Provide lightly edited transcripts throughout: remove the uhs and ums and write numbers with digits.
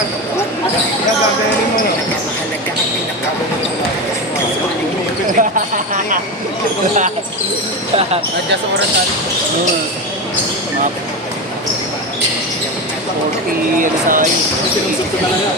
Gagaberin mo. Adjust oras tayo. 40 ano sa akin. Sinusot na lang yan.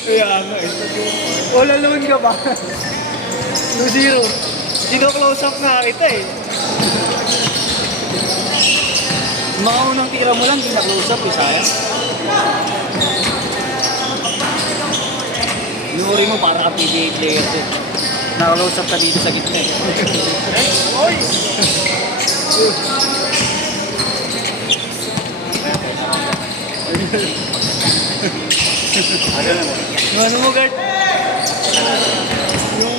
Kaya ano eh. Wala loan ka ba? 2-0. Dino-close up nga kita eh. Mga unang tira mo lang, di na-close up eh, sayang. Inuri mo para ka PBA player din. Na-close up ka dito sa gitna eh. Oy! Ano mo? Yung ano mo, Gert? Yung...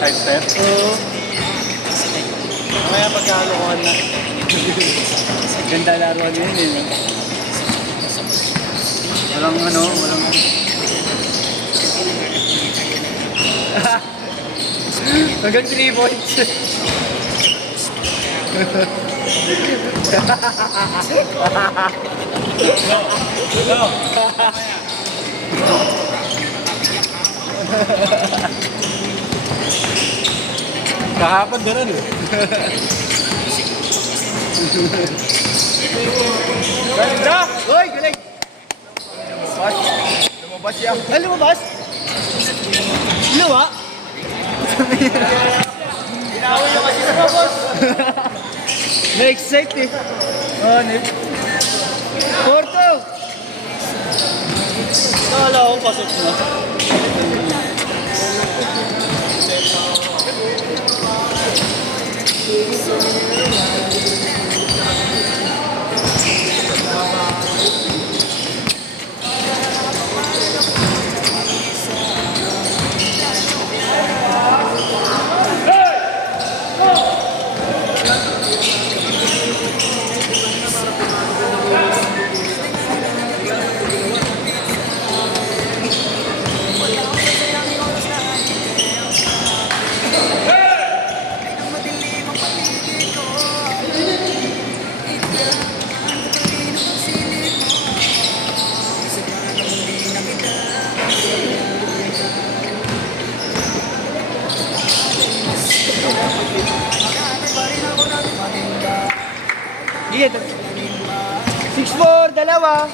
Side step? Oo. Kaya pagkalokohan na. Ganda laruan yun eh. Walang ano, walang... Hanggang 3 points. No! Kahapon ganun eh. Ganda! Hoy, galing! Lumabas yan. Ay, lumabas? Luwa? Ginawa yung kasi lumabas. Na-excite eh. Ano eh? Porto! Nakala ko pasok na. Sige, 6-4, dalawa.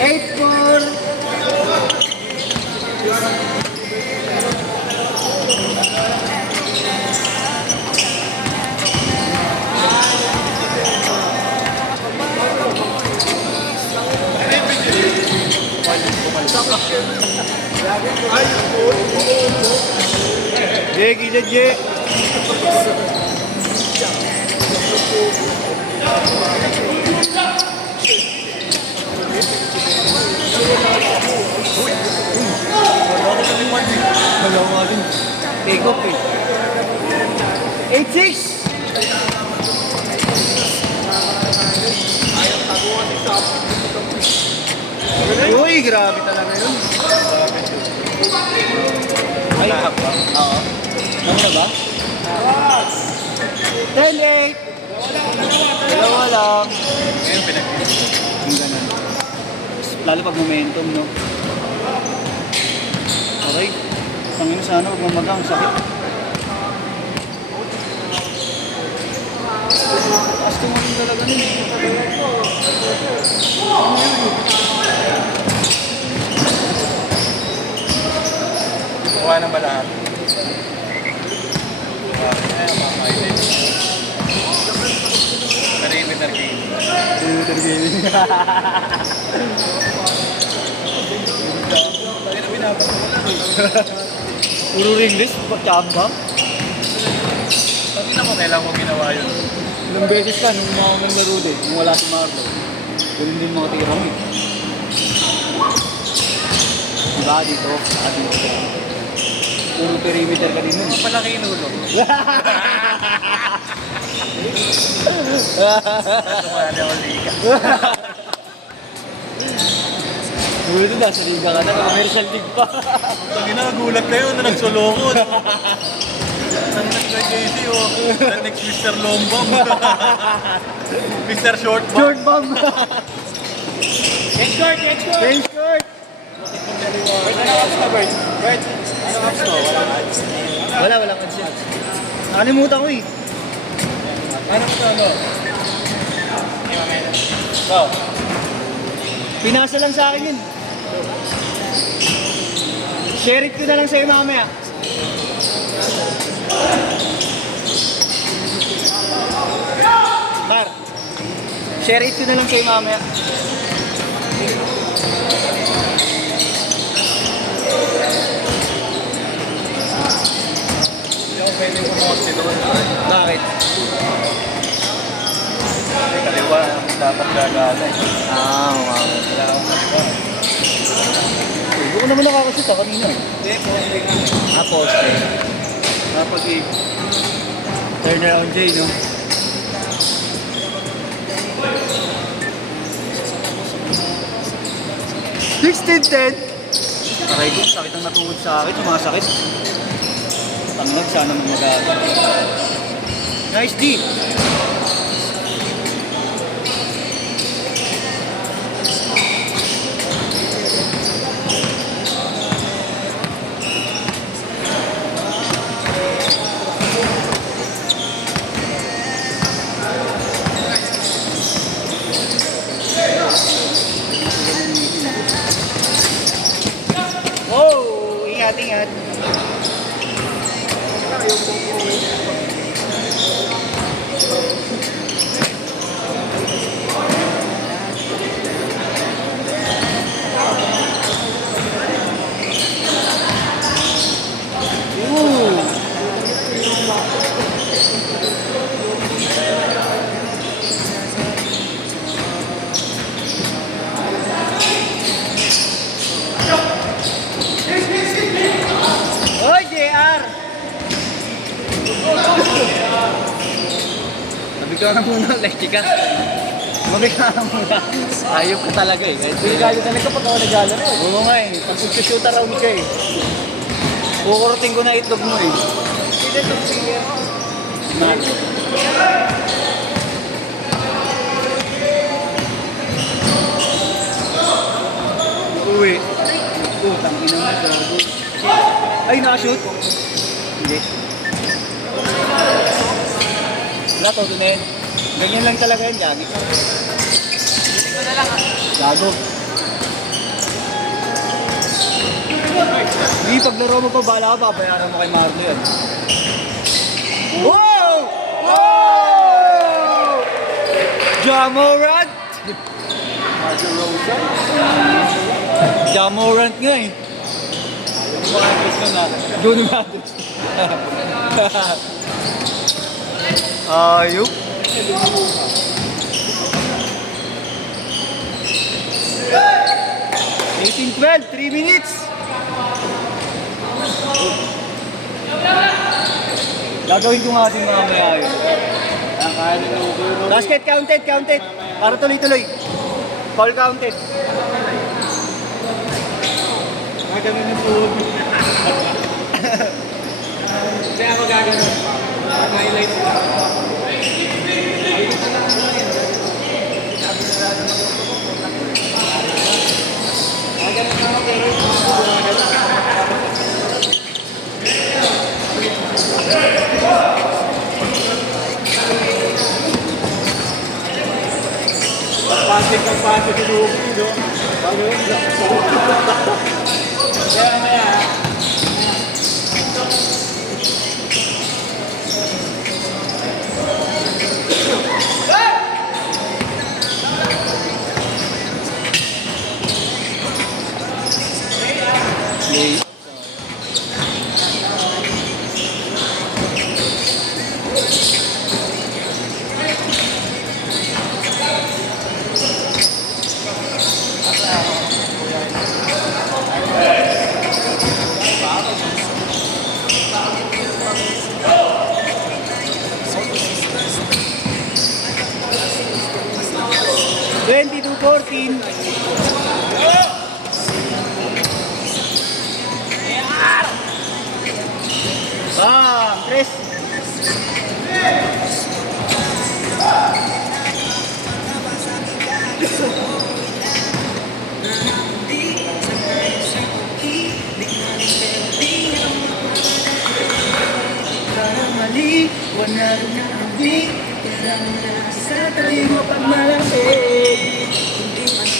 Eight, 4. Jek, gila Jek. Dalawa din. Take off eh. 8-6. Uy, grabe talaga yun. Ay, oo. Ano na ba? 10-8. Dalawa lang. Ngayon pinag-ibig. Yung ganun. Lalo pag momentum, no? Okay. Panginoon sana, huwag mamagang. Sakit. Taas tumulong talaga nun. Kuha na ba lahat? Pero yung winner game. Gaming. Tayo na binabas mo lang. Puro ringless, chamba. Sabi naman, kailangan ko ginawa yun. Ilang beses ka nung mga naglaro din, nung wala si Marlo. Ganun din mga tira mo eh. Diba dito? Dito. Puro perimeter ka din nun. Malaki yung ulo. Sumali ako liga. Puro doon, nasa liga ka na, commercial league pa. Pag nagulat kayo na nagsolo ko. Ang nag-JC o the next Mr. Lombong. Mr. Short Bomb. Short bomb! Change court, change court. Change court! Bert, ano apps ka, Bert? Bert, ano apps ko? Walang apps. Walang consent. Nakalimutan ko eh. Ano ko ano? Wow. Pinasa lang sa akin yun. Share it ko na lang sa'yo mamaya. Mar, share it ko na lang sa'yo mamaya. Hindi ako pwede pumoste doon. Bakit? Kasi kaliwa ang dapat gagana eh. Wow. Wala akong kaliwa. Hindi ko naman nakakasita kanina eh. Hindi, poste nga. Poste. Tapos Turn around Jay, no? $16-10. Aray ko, sakit ang natuhod sa akin, sumasakit. Tanglag, sana mag-aga. Nice D. Oh, ingat, ingat. Hoy, JR! Nabigyan na muna, leche ka. Mabigyan na muna. Ayop ka talaga eh. Bigyan ka talaga pag ako naglalaro eh. Oo nga eh. Pag shoot around ka eh. Kukurutin ko na itlog mo eh. Hindi ito siya. Uwi. Utang ina mo, gago. Ay, nakashoot? Hindi. Wala, todo na yun. Ganyan lang talaga yan, Gagi. Hindi ko na lang Gago. Hindi, paglaro mo pa, bala ka, babayaran mo kay Marlo yan. Wow! Wow! Jamorant! Marjo Rosa. Jamorant nga eh. Mga guys ko na. Johnny Mathis. Ayup. Eighteen 12, 3 minutes. Gagawin ko nga din mamaya yun. Basket counted, counted. Para tuloy-tuloy. Foul counted. Gagawin ng food. Kasi ako gagawin. Highlight ko. Gagawin na ako pero pasig ng pasig yung Ruby, no? Bago yun, kaya maya. Late. Twenty-two 14. Chris. Wanag na hindi sa tabi mo pag malamig.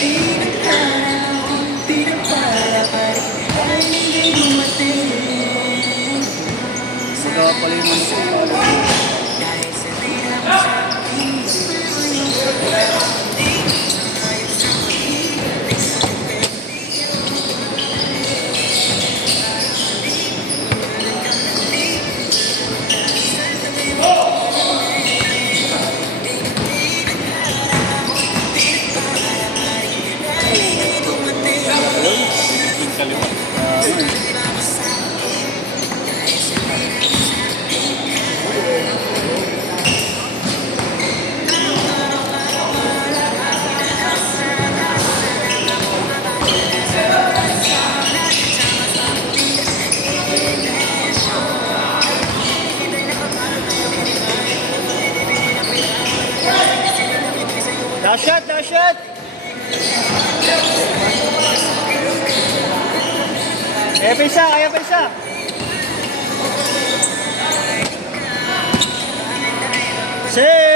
Hindi nagtanaw, hindi na para parin ay hindi dumating. Magawa pala yung mga dahil sabihin ako sa akin. Last shot, last shot! Kaya pa isa, kaya pa isa! Save!